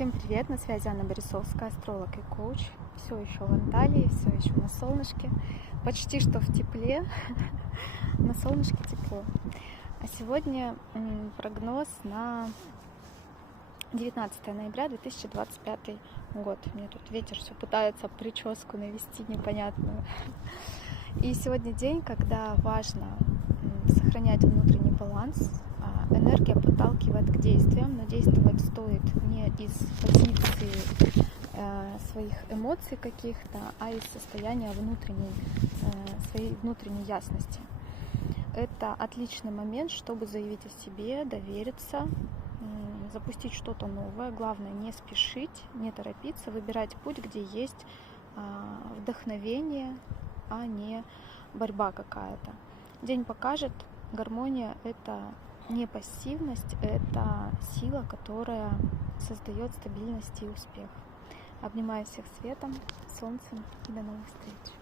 Всем привет, на связи Анна Борисовская, астролог и коуч. Все еще в Анталии, все еще на солнышке, почти что в тепле, на солнышке тепло. А сегодня прогноз на 19 ноября 2025 год. Мне тут ветер все пытается прическу навести непонятную. И сегодня день, когда важно сохранять внутренний баланс. Энергия подталкивает к действиям, но действовать стоит не из позиции своих эмоций каких-то, а из состояния своей внутренней ясности. Это отличный момент, чтобы заявить о себе, довериться, запустить что-то новое. Главное не спешить, не торопиться, выбирать путь, где есть вдохновение, а не борьба какая-то. День покажет, гармония — это не пассивность, это сила, которая создает стабильность и успех. Обнимаю всех светом, солнцем и до новых встреч.